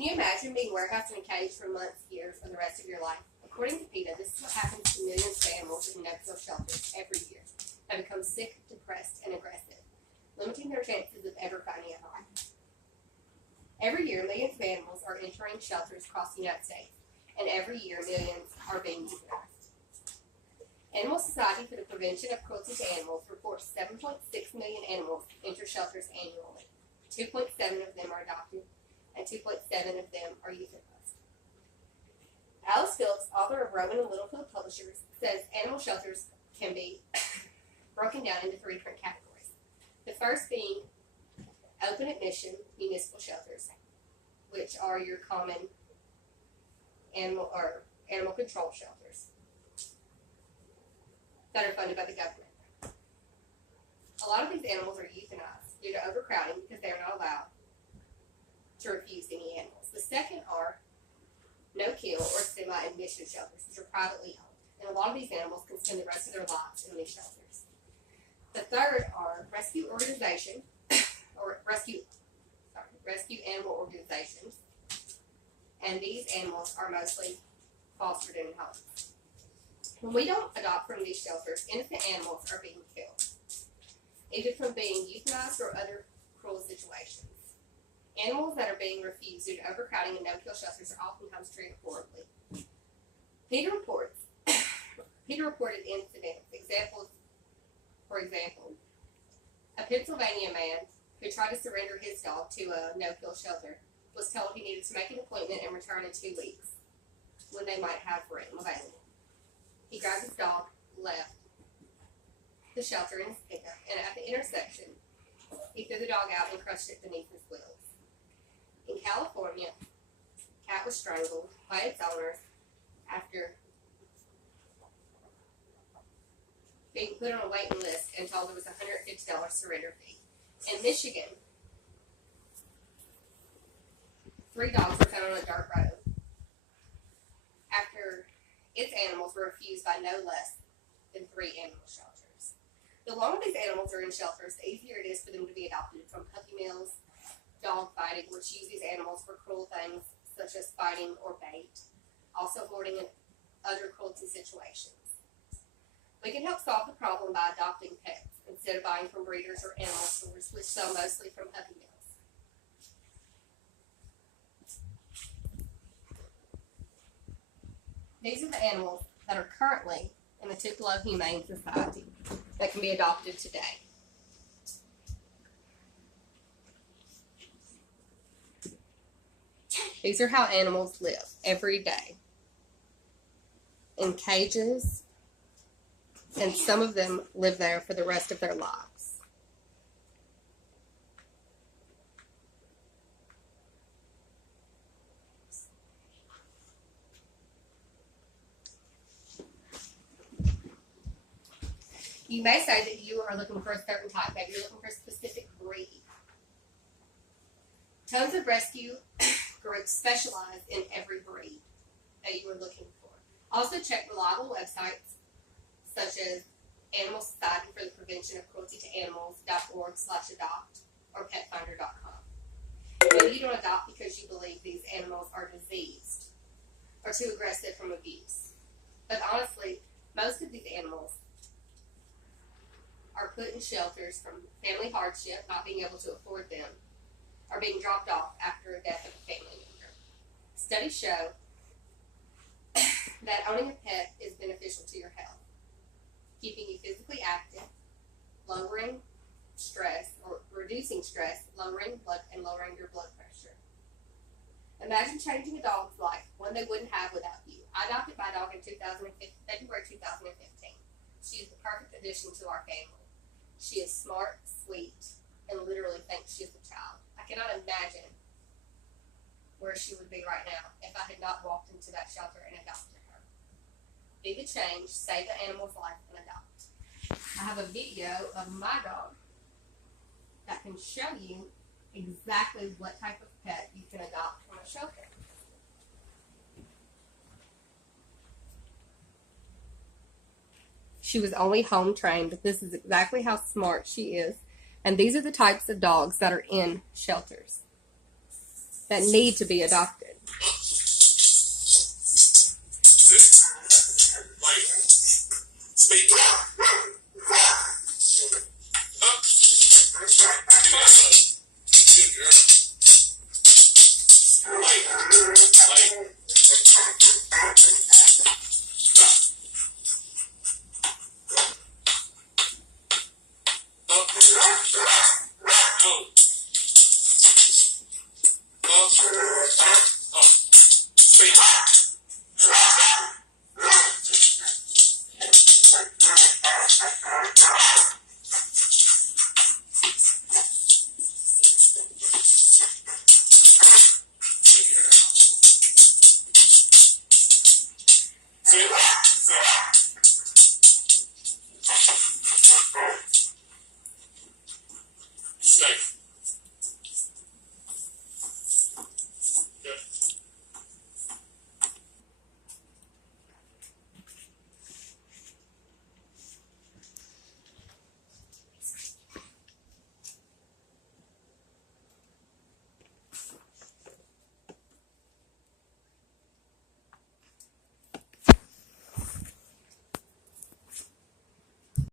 Can you imagine being warehoused in a cage for months, years, or the rest of your life? According to PETA, this is what happens to millions of animals in no-kill shelters every year. They become sick, depressed, and aggressive, limiting their chances of ever finding a home. Every year, millions of animals are entering shelters across the United States, and every year, millions are being euthanized. Animal Society for the Prevention of Cruelty to Animals reports 7.6 million animals enter shelters annually. 2.7 of them are adopted, and 2.7 of them are euthanized. Alice Phillips, author of Rowman and Littlefield Publishers, says animal shelters can be broken down into three different categories. The first being open admission municipal shelters, which are your common animal control shelters that are funded by the government. A lot of these animals are euthanized due to overcrowding because they are not allowed to refuse any animals. The second are no-kill or semi-admission shelters, which are privately owned, and a lot of these animals can spend the rest of their lives in these shelters. The third are rescue animal organizations, and these animals are mostly fostered in homes. When we don't adopt from these shelters, innocent animals are being killed, either from being euthanized or other cruel situations. Animals that are being refused due to overcrowding and no-kill shelters are oftentimes treated horribly. PETA reported incidents. For example, a Pennsylvania man who tried to surrender his dog to a no-kill shelter was told he needed to make an appointment and return in 2 weeks when they might have room available. He grabbed his dog, left the shelter in his pickup, and at the intersection, he threw the dog out and crushed it beneath his wheels. In California, a cat was strangled by its owners after being put on a waiting list and told there was a $150 surrender fee. In Michigan, 3 dogs were found on a dirt road after its animals were refused by no less than 3 animal shelters. The longer these animals are in shelters, the easier it is for them to be adopted, from puppy mills, dog fighting, which use these animals for cruel things such as fighting or bait, also hoarding and other cruelty situations. We can help solve the problem by adopting pets instead of buying from breeders or animal stores, which sell mostly from puppy mills. These are the animals that are currently in the Tupelo Humane Society that can be adopted today. These are how animals live every day. In cages, and some of them live there for the rest of their lives. You may say that you are looking for a certain type, maybe you're looking for a specific breed. Tons of rescue groups specialize in every breed that you are looking for. Also check reliable websites such as Animal Society for the Prevention of Cruelty to Animals.org/adopt or petfinder.com. Maybe you don't adopt because you believe these animals are diseased or too aggressive from abuse. But honestly, most of these animals are put in shelters from family hardship, not being able to afford them, or being dropped off after a death of a family member. Studies show that owning a pet is beneficial to your health, keeping you physically active, lowering stress, or reducing stress, lowering your blood pressure. Imagine changing a dog's life, one they wouldn't have without you. I adopted my dog in February 2015. She is the perfect addition to our family. She is smart, sweet, and literally thinks she is a child. I cannot imagine where she would be right now if I had not walked into that shelter and adopted her. Be the change, save the animal's life, and adopt. I have a video of my dog that can show you exactly what type of pet you can adopt from a shelter. She was only home trained, but this is exactly how smart she is. And these are the types of dogs that are in shelters. that need to be adopted.